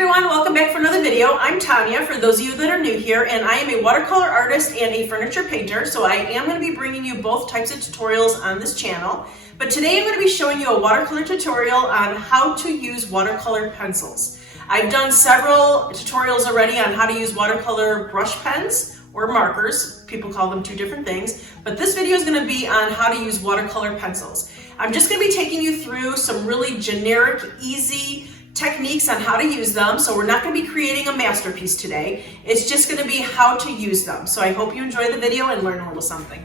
everyone, welcome back for another video. I'm Tanya, for those of you that are new here, and I am a watercolor artist and a furniture painter, so I am going to be bringing you both types of tutorials on this channel. But today I'm going to be showing you a watercolor tutorial on how to use watercolor pencils. I've done several tutorials already on how to use watercolor brush pens or markers. People call them two different things, but this video is going to be on how to use watercolor pencils. I'm just going to be taking you through some really generic, easy techniques on how to use them. So we're not going to be creating a masterpiece today. It's just going to be how to use them. So I hope you enjoy the video and learn a little something.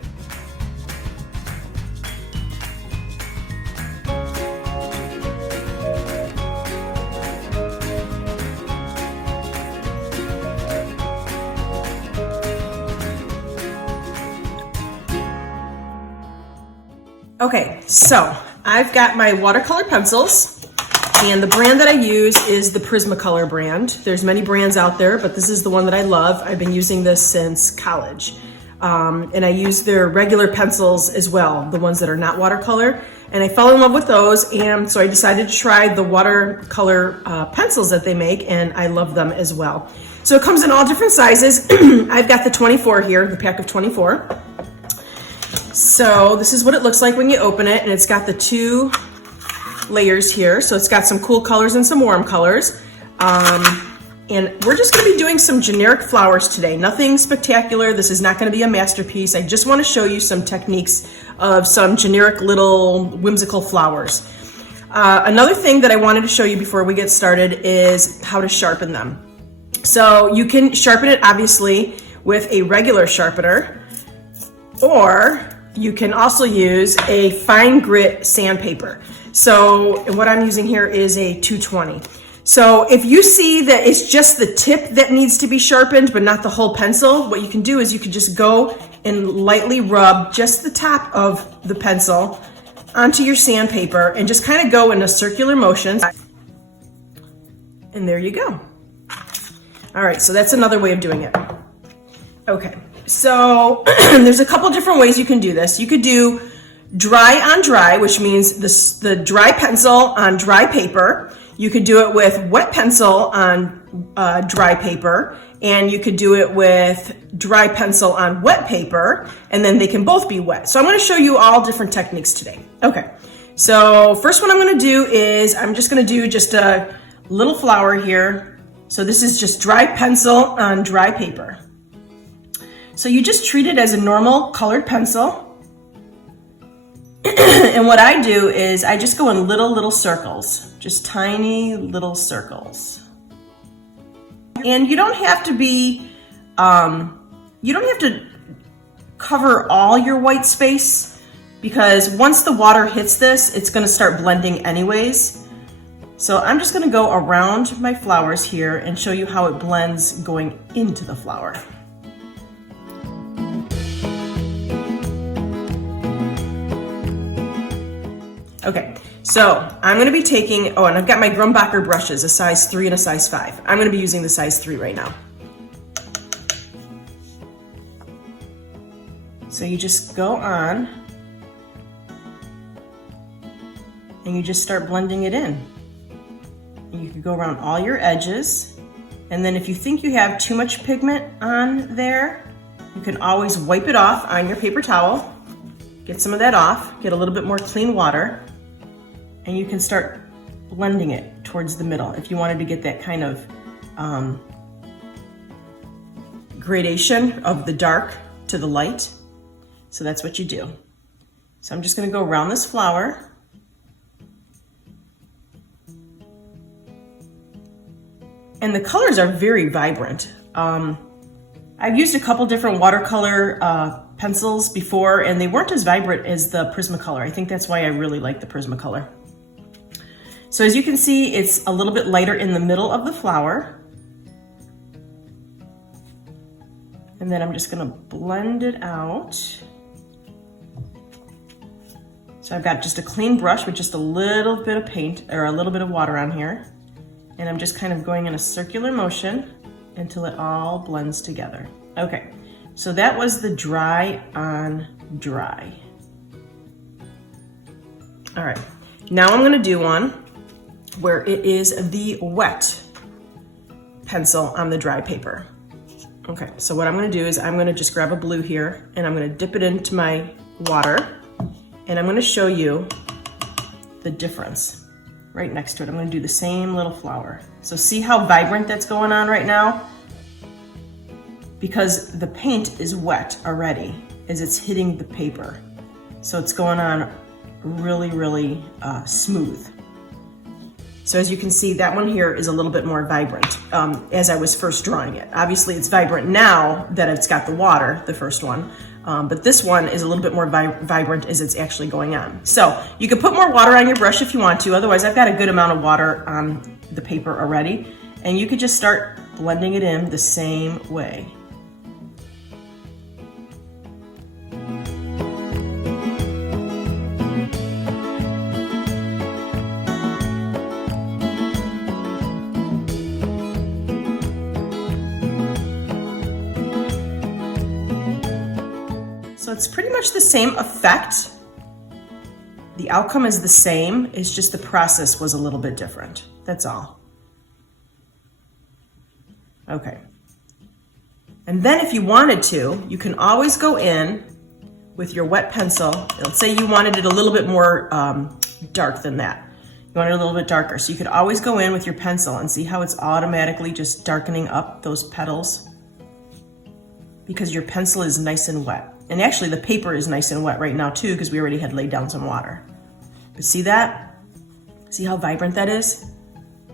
Okay, so I've got my watercolor pencils. And the brand that I use is the Whimsical brand. There's many brands out there, but this is the one that I love. I've been using this since college. And I use their regular pencils as well, the ones that are not watercolor. And I fell in love with those, and so I decided to try the watercolor pencils that they make, and I love them as well. So it comes in all different sizes. I've got the 24 here, the pack of 24. So this is what it looks like when you open it, and it's got the two layers here. So it's got some cool colors and some warm colors. And we're just going to be doing some generic flowers today. Nothing spectacular. This is not going to be a masterpiece. I just want to show you some techniques of some generic little whimsical flowers. Another thing that I wanted to show you before we get started is how to sharpen them. So you can sharpen it obviously with a regular sharpener, or you can also use a fine grit sandpaper. So what I'm using here is a 220. So if you see that it's just the tip that needs to be sharpened, but not the whole pencil, what you can do is you can just go and lightly rub just the top of the pencil onto your sandpaper and just kind of go in a circular motion. And there you go. All right, so that's another way of doing it. Okay, so there's a couple different ways you can do this. You could do dry on dry, which means the dry pencil on dry paper. You could do it with wet pencil on dry paper, and you could do it with dry pencil on wet paper, and then they can both be wet. So I'm going to show you all different techniques today. Okay, so first one I'm going to do is I'm just going to do just a little flower here. So this is just dry pencil on dry paper. So you just treat it as a normal colored pencil. And what I do is I just go in little circles, just tiny little circles. And you don't have to be, you don't have to cover all your white space, because once the water hits this, it's going to start blending anyways. So I'm just going to go around my flowers here and show you how it blends going into the flower. Okay, so I'm going to be taking, and I've got my Grumbacher brushes, a size 3 and a size 5. I'm going to be using the size 3 right now. So you just go on, and you just start blending it in. And you can go around all your edges, and then if you think you have too much pigment on there, you can always wipe it off on your paper towel, get some of that off, get a little bit more clean water, and you can start blending it towards the middle if you wanted to get that kind of gradation of the dark to the light. So that's what you do. So I'm just going to go around this flower. And the colors are very vibrant. I've used a couple different watercolor pencils before, and they weren't as vibrant as the Whimsical. I think that's why I really like the Whimsical. So as you can see, it's a little bit lighter in the middle of the flower. And then I'm just going to blend it out. So I've got just a clean brush with just a little bit of paint or a little bit of water on here. And I'm just kind of going in a circular motion until it all blends together. Okay, so that was the dry on dry. All right, now I'm gonna do one where it is the wet pencil on the dry paper. Okay, so what I'm gonna do is I'm gonna just grab a blue here and I'm gonna dip it into my water and I'm gonna show you the difference right next to it. I'm gonna do the same little flower. So see how vibrant that's going on right now? Because the paint is wet already as it's hitting the paper. So it's going on really, really smooth. So as you can see, that one here is a little bit more vibrant as I was first drawing it. Obviously it's vibrant now that it's got the water, the first one, but this one is a little bit more vibrant as it's actually going on. So you can put more water on your brush if you want to, otherwise I've got a good amount of water on the paper already, and you could just start blending it in the same way. So it's pretty much the same effect. The outcome is the same, it's just the process was a little bit different. That's all. Okay. And then if you wanted to, you can always go in with your wet pencil. Let's say you wanted it a little bit more dark than that. You want it a little bit darker. So you could always go in with your pencil and see how it's automatically just darkening up those petals because your pencil is nice and wet. And actually the paper is nice and wet right now too because we already had laid down some water. But see that? See how vibrant that is?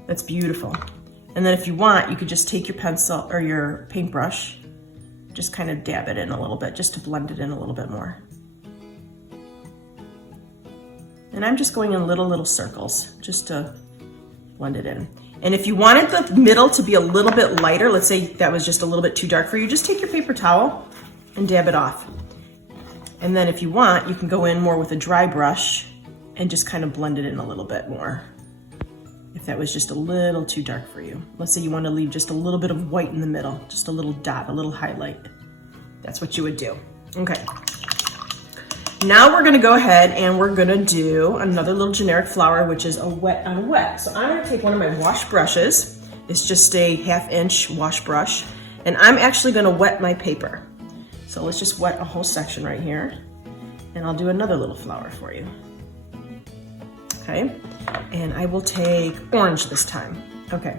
That's beautiful. And then if you want, you could just take your pencil or your paintbrush, just kind of dab it in a little bit just to blend it in a little bit more. And I'm just going in little circles just to blend it in. And if you wanted the middle to be a little bit lighter, let's say that was just a little bit too dark for you, just take your paper towel and dab it off. And then if you want, you can go in more with a dry brush and just kind of blend it in a little bit more. If that was just a little too dark for you. Let's say you want to leave just a little bit of white in the middle, just a little dot, a little highlight. That's what you would do. Okay. Now we're gonna go ahead and we're gonna do another little generic flower, which is a wet on wet. So I'm gonna take one of my wash brushes. It's just a 1/2 inch wash brush. And I'm actually gonna wet my paper. So let's just wet a whole section right here. And I'll do another little flower for you. Okay, and I will take orange this time. Okay,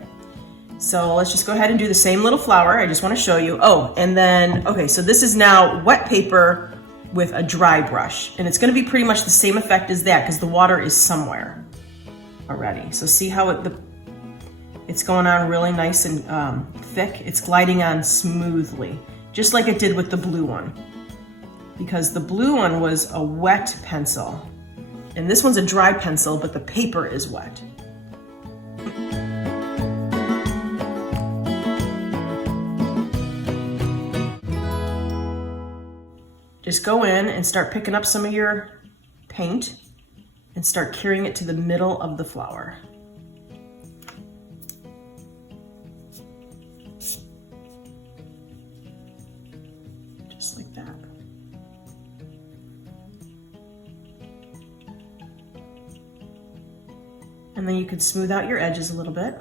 so let's just go ahead and do the same little flower. I just wanna show you. Oh, and then, okay, so this is now wet paper with a dry brush. And it's gonna be pretty much the same effect as that because the water is somewhere already. So see how it's going on really nice and thick? It's gliding on smoothly, just like it did with the blue one. Because the blue one was a wet pencil. And this one's a dry pencil, but the paper is wet. Just go in and start picking up some of your paint and start carrying it to the middle of the flower. Just like that. And then you could smooth out your edges a little bit.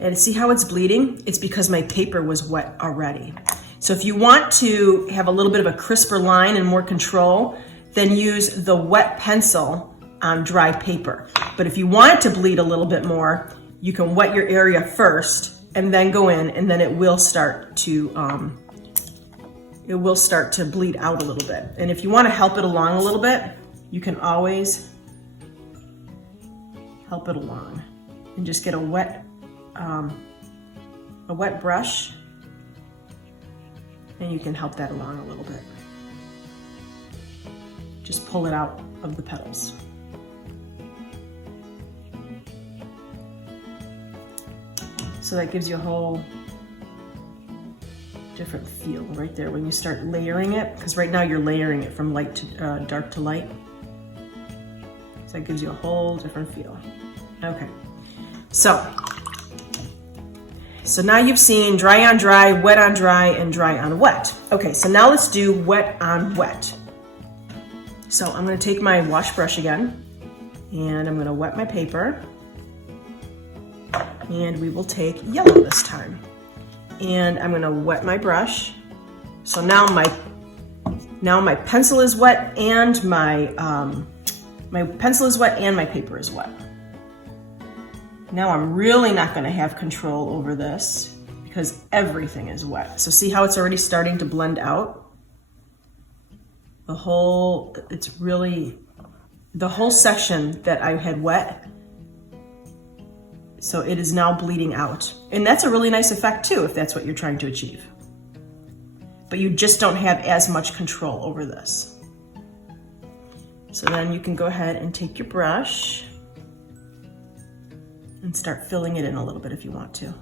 And see how it's bleeding? It's because my paper was wet already. So if you want to have a little bit of a crisper line and more control, then use the wet pencil on dry paper. But if you want it to bleed a little bit more, you can wet your area first and then go in, and then it will start to bleed out a little bit. And if you want to help it along a little bit, you can always help it along and just get a wet brush, and you can help that along a little bit. Just pull it out of the petals. So that gives you a whole different feel right there when you start layering it, because right now you're layering it from light to dark to light. So that gives you a whole different feel. Okay, so now you've seen dry on dry, wet on dry, and dry on wet. Okay, so now let's do wet on wet. So I'm gonna take my wash brush again, and I'm gonna wet my paper, and we will take yellow this time. And I'm gonna wet my brush. So now my pencil is wet, and my pencil is wet, and my paper is wet. Now I'm really not gonna have control over this because everything is wet. So see how it's already starting to blend out? The whole section that I had wet, so it is now bleeding out. And that's a really nice effect too, if that's what you're trying to achieve. But you just don't have as much control over this. So then you can go ahead and take your brush and start filling it in a little bit if you want to.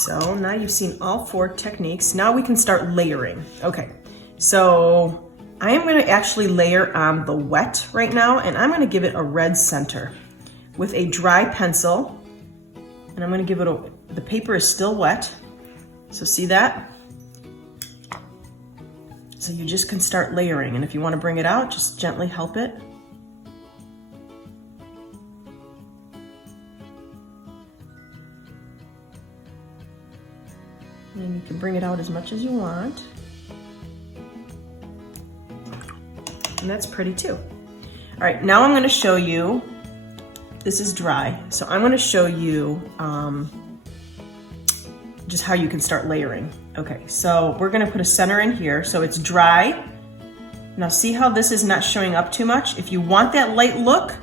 So now you've seen all 4 techniques. Now we can start layering. Okay, so I am going to actually layer on the wet right now, and I'm going to give it a red center with a dry pencil. And I'm going to give it the paper is still wet. So see that? So you just can start layering, and if you want to bring it out, just gently help it. And you can bring it out as much as you want. And that's pretty too. All right, now I'm going to show you, this is dry, so I'm going to show you just how you can start layering. Okay, so we're going to put a center in here, so it's dry. Now see how this is not showing up too much? If you want that light look,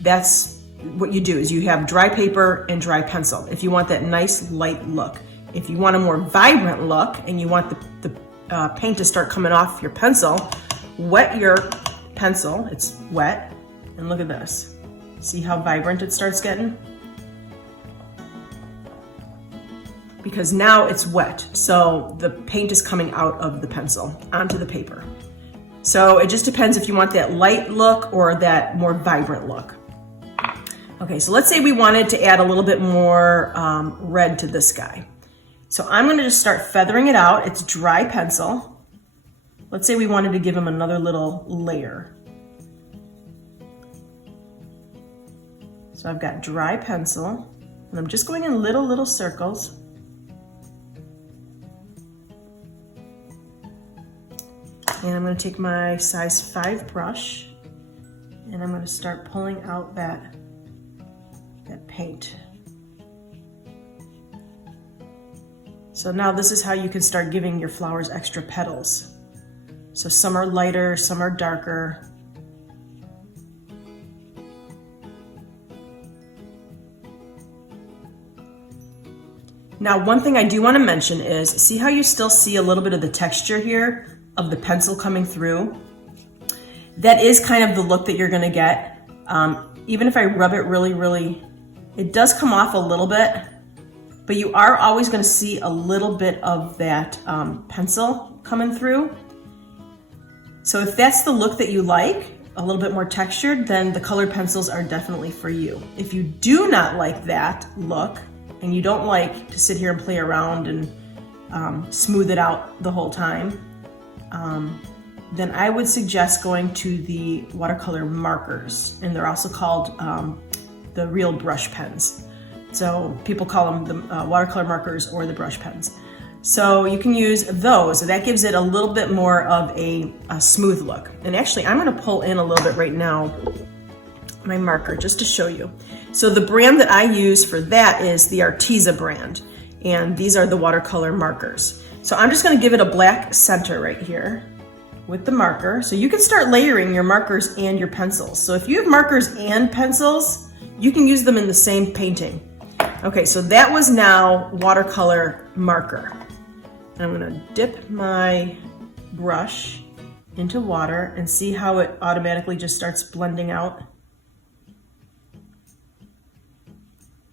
that's what you do, is you have dry paper and dry pencil. If you want that nice light look. If you want a more vibrant look and you want the paint to start coming off your pencil, wet your pencil, it's wet, and look at this. See how vibrant it starts getting? Because now it's wet, so the paint is coming out of the pencil onto the paper. So it just depends if you want that light look or that more vibrant look. Okay, so let's say we wanted to add a little bit more red to this guy. So I'm going to just start feathering it out. It's dry pencil. Let's say we wanted to give him another little layer. So I've got dry pencil, and I'm just going in little circles. And I'm going to take my size 5 brush, and I'm going to start pulling out that paint. So now this is how you can start giving your flowers extra petals. So some are lighter, some are darker. Now, one thing I do want to mention is, see how you still see a little bit of the texture here of the pencil coming through? That is kind of the look that you're going to get. Even if I rub it really, it does come off a little bit. But you are always going to see a little bit of that pencil coming through. So if that's the look that you like, a little bit more textured, then the colored pencils are definitely for you. If you do not like that look, and you don't like to sit here and play around and smooth it out the whole time, then I would suggest going to the watercolor markers. And they're also called the real brush pens. So people call them the watercolor markers or the brush pens. So you can use those. So that gives it a little bit more of a smooth look. And actually, I'm going to pull in a little bit right now my marker just to show you. So the brand that I use for that is the Arteza brand. And these are the watercolor markers. So I'm just going to give it a black center right here with the marker. So you can start layering your markers and your pencils. So if you have markers and pencils, you can use them in the same painting. Okay, so that was now watercolor marker. And I'm going to dip my brush into water and see how it automatically just starts blending out.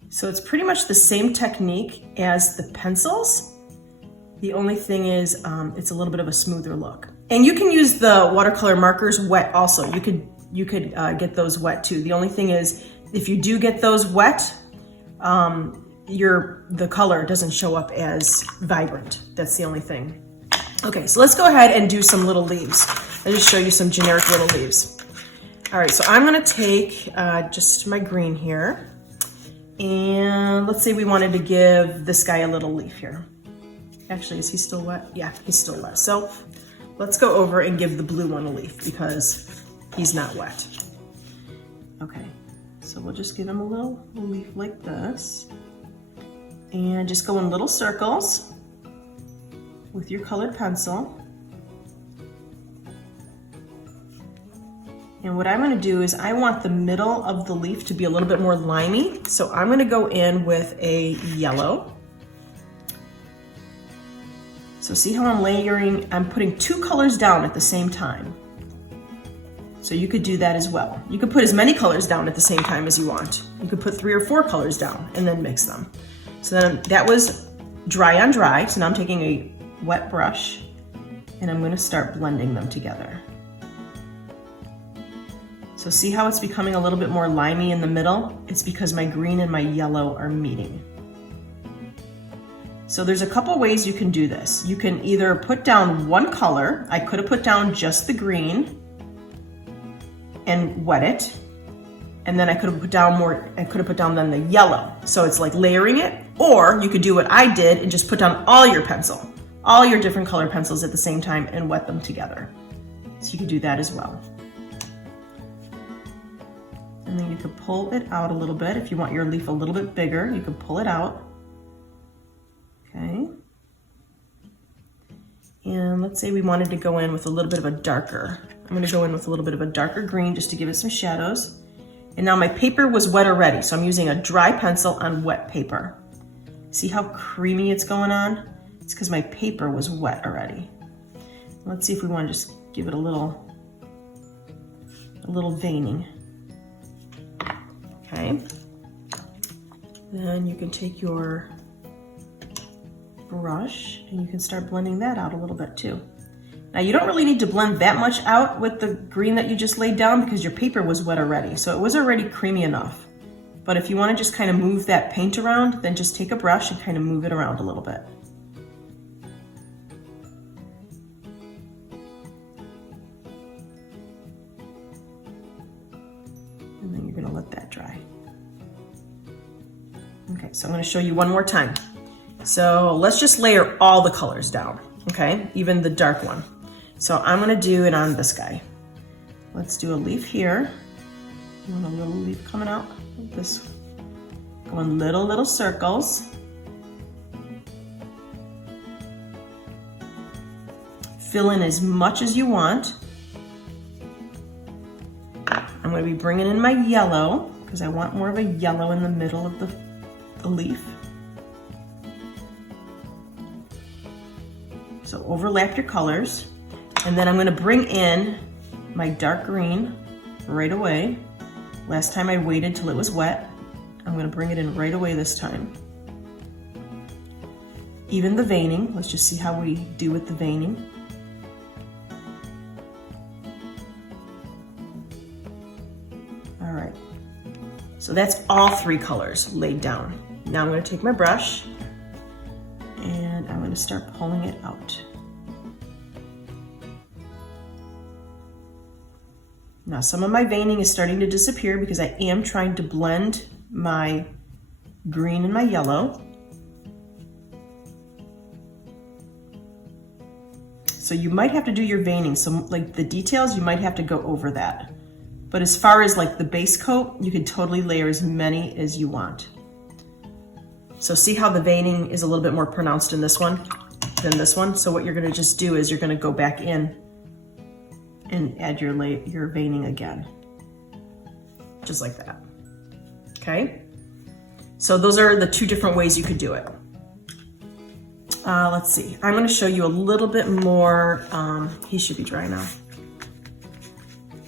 So it's pretty much the same technique as the pencils. The only thing is it's a little bit of a smoother look. And you can use the watercolor markers wet also. You could get those wet too. The only thing is, if you do get those wet, the color doesn't show up as vibrant. That's the only thing. Okay, so let's go ahead and do some little leaves. I'll just show you some generic little leaves. All right, so I'm gonna take just my green here, and let's say we wanted to give this guy a little leaf here. Actually, is he still wet? Yeah, he's still wet. So let's go over and give the blue one a leaf because he's not wet. Okay, so we'll just give him a little leaf like this, and just go in little circles with your colored pencil. And what I'm going to do is I want the middle of the leaf to be a little bit more limey. So I'm going to go in with a yellow. So see how I'm layering, I'm putting two colors down at the same time. So you could do that as well. You could put as many colors down at the same time as you want. You could put 3 or 4 colors down and then mix them. So then that was dry on dry. So now I'm taking a wet brush and I'm going to start blending them together. So see how it's becoming a little bit more limey in the middle? It's because my green and my yellow are meeting. So there's a couple ways you can do this. You can either put down one color. I could have put down just the green and wet it. And then I could have put down then the yellow. So it's like layering it, or you could do what I did and just put down all your different color pencils at the same time and wet them together. So you could do that as well. And then you could pull it out a little bit. If you want your leaf a little bit bigger, you could pull it out. Okay. And let's say we wanted to go in with a little bit of a darker. I'm going to go in with a little bit of a darker green just to give it some shadows. And now my paper was wet already, so I'm using a dry pencil on wet paper. See how creamy it's going on? It's because my paper was wet already. Let's see if we want to just give it a little veining. Okay. Then you can take your brush and you can start blending that out a little bit too. Now you don't really need to blend that much out with the green that you just laid down because your paper was wet already, so it was already creamy enough. But if you want to just kind of move that paint around, then just take a brush and kind of move it around a little bit. And then you're going to let that dry. Okay, so I'm going to show you one more time. So let's just layer all the colors down, okay? Even the dark one. So I'm going to do it on this guy. Let's do a leaf here. You want a little leaf coming out like this. Go in little circles. Fill in as much as you want. I'm going to be bringing in my yellow because I want more of a yellow in the middle of the leaf. So overlap your colors. And then I'm going to bring in my dark green right away. Last time I waited till it was wet. I'm going to bring it in right away this time. Even the veining, let's just see how we do with the veining. All right, so that's all 3 colors laid down. Now I'm going to take my brush and I'm going to start pulling it out. Now some of my veining is starting to disappear because I am trying to blend my green and my yellow. So you might have to do your veining. So like the details, you might have to go over that. But as far as like the base coat, you can totally layer as many as you want. So see how the veining is a little bit more pronounced in this one than this one? So what you're gonna just do is you're gonna go back in and add your veining again. Just like that, okay? So those are the 2 different ways you could do it. Let's see, I'm gonna show you a little bit more, he should be dry now.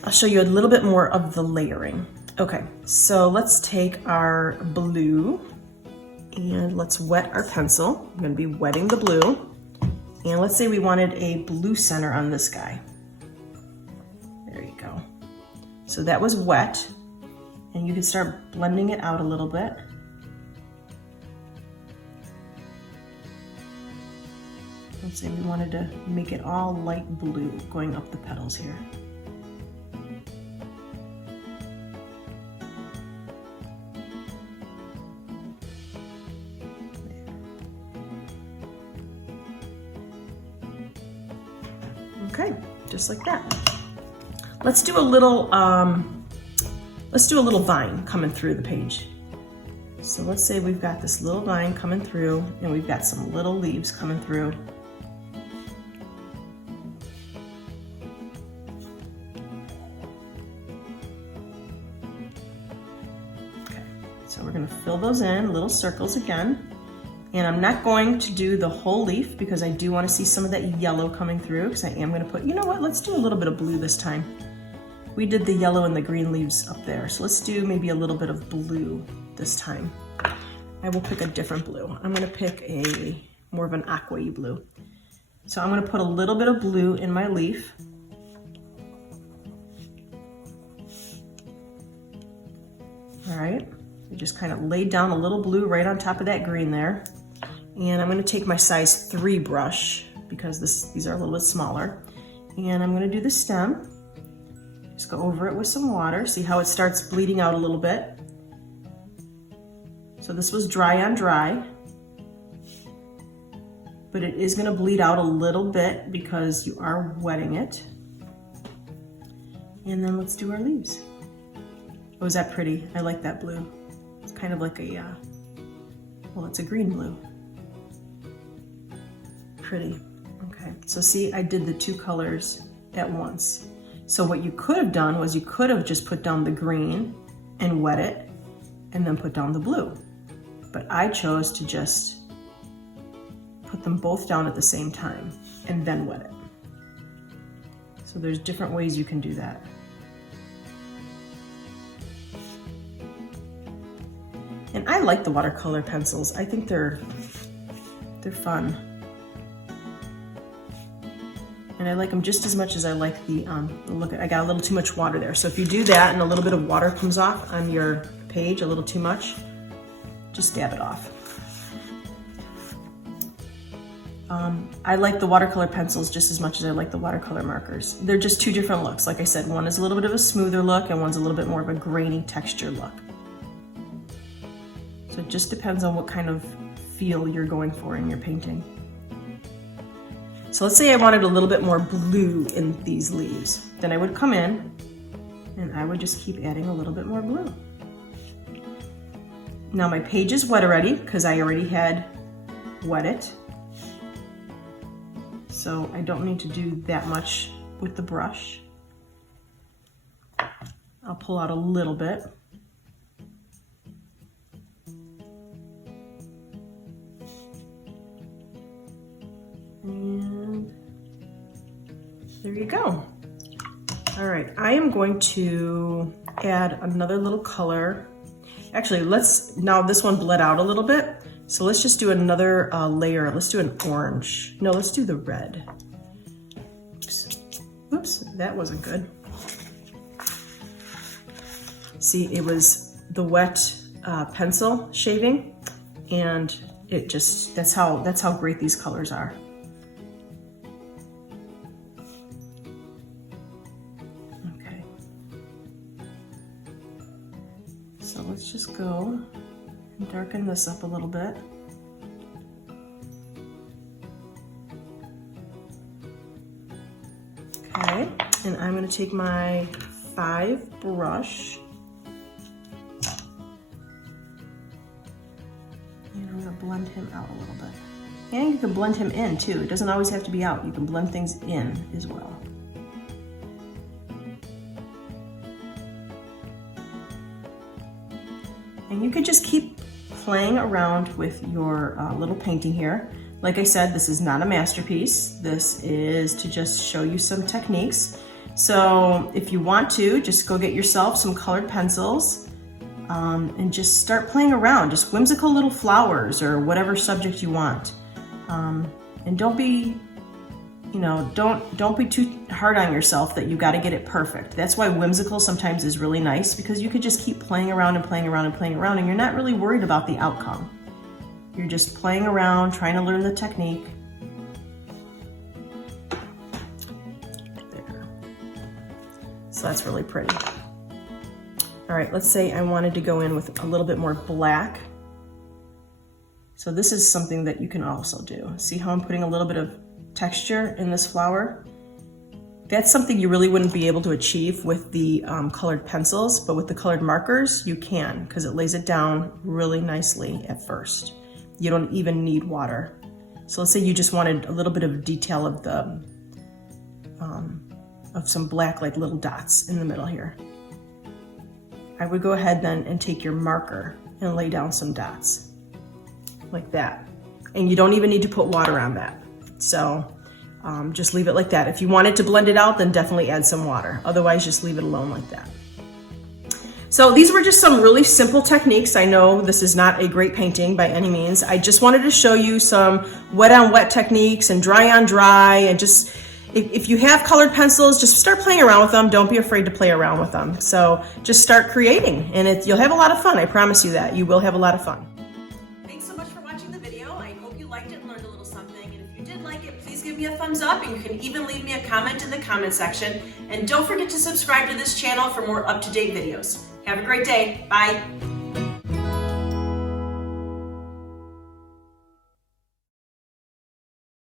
I'll show you a little bit more of the layering. Okay, so let's take our blue and let's wet our pencil. I'm gonna be wetting the blue. And let's say we wanted a blue center on this guy. There you go. So that was wet, and you can start blending it out a little bit. let's say we wanted to make it all light blue going up the petals here. Okay, just like that. Let's do a little vine coming through the page. So let's say we've got this little vine coming through and we've got some little leaves coming through. Okay, so we're gonna fill those in, little circles again. And I'm not going to do the whole leaf because I do want to see some of that yellow coming through, because I am going to put, you know what, let's do a little bit of blue this time. We did the yellow and the green leaves up there, so let's do maybe a little bit of blue this time. I will pick a different blue. I'm going to pick a more of an aqua-y blue. So I'm going to put a little bit of blue in my leaf. All right, I just kind of laid down a little blue right on top of that green there. And I'm going to take my size 3 brush because these are a little bit smaller. And I'm going to do the stem. Just go over it with some water. See how it starts bleeding out a little bit. So this was dry on dry. But it is going to bleed out a little bit because you are wetting it. And then let's do our leaves. Oh, is that pretty? I like that blue. It's kind of like a, well, it's a green blue. Pretty. Okay, so see, I did the 2 colors at once. So what you could have done was you could have just put down the green and wet it and then put down the blue. But I chose to just put them both down at the same time and then wet it. So there's different ways you can do that. And I like the watercolor pencils. I think they're fun. And I like them just as much as I like the look. I got a little too much water there. So if you do that and a little bit of water comes off on your page, a little too much, just dab it off. I like the watercolor pencils just as much as I like the watercolor markers. They're just 2 different looks. Like I said, one is a little bit of a smoother look and one's a little bit more of a grainy texture look. So it just depends on what kind of feel you're going for in your painting. So let's say I wanted a little bit more blue in these leaves. Then I would come in and I would just keep adding a little bit more blue. Now my page is wet already because I already had wet it. So I don't need to do that much with the brush. I'll pull out a little bit. And there you go. All right, I am going to add another little color. Actually, now this one bled out a little bit. So let's just do another layer. Let's do an orange. No, let's do the red. Oops, that wasn't good. See, it was the wet pencil shaving, and it just, that's how great these colors are. Okay. So let's just go and darken this up a little bit. Okay, and I'm going to take my 5 brush and I'm going to blend him out a little bit. And you can blend him in too. It doesn't always have to be out. You can blend things in as well. And you could just keep playing around with your little painting here. Like I said, this is not a masterpiece. This is to just show you some techniques. So if you want to, just go get yourself some colored pencils and just start playing around. Just whimsical little flowers or whatever subject you want. And don't be, don't be too hard on yourself that you got to get it perfect. That's why whimsical sometimes is really nice, because you could just keep playing around and playing around and playing around, and you're not really worried about the outcome. You're just playing around, trying to learn the technique. So that's really pretty. All right, let's say I wanted to go in with a little bit more black. So this is something that you can also do. See how I'm putting a little bit of texture in this flower? That's something you really wouldn't be able to achieve with the colored pencils, but with the colored markers, you can, because it lays it down really nicely at first. You don't even need water. So let's say you just wanted a little bit of detail of the, of some black like little dots in the middle here. I would go ahead then and take your marker and lay down some dots like that. And you don't even need to put water on that. So just leave it like that. If you wanted to blend it out, then definitely add some water. Otherwise, just leave it alone like that. So these were just some really simple techniques. I know this is not a great painting by any means. I just wanted to show you some wet on wet techniques and dry on dry, and just, if you have colored pencils, just start playing around with them. Don't be afraid to play around with them. So just start creating, and you'll have a lot of fun. I promise you that. You will have a lot of fun. Thanks so much for watching the video. I hope you liked it and learned a little something. And if you did like it, please give me a thumbs up, and you can even leave me a comment in the comment section. And don't forget to subscribe to this channel for more up-to-date videos. Have a great day. Bye.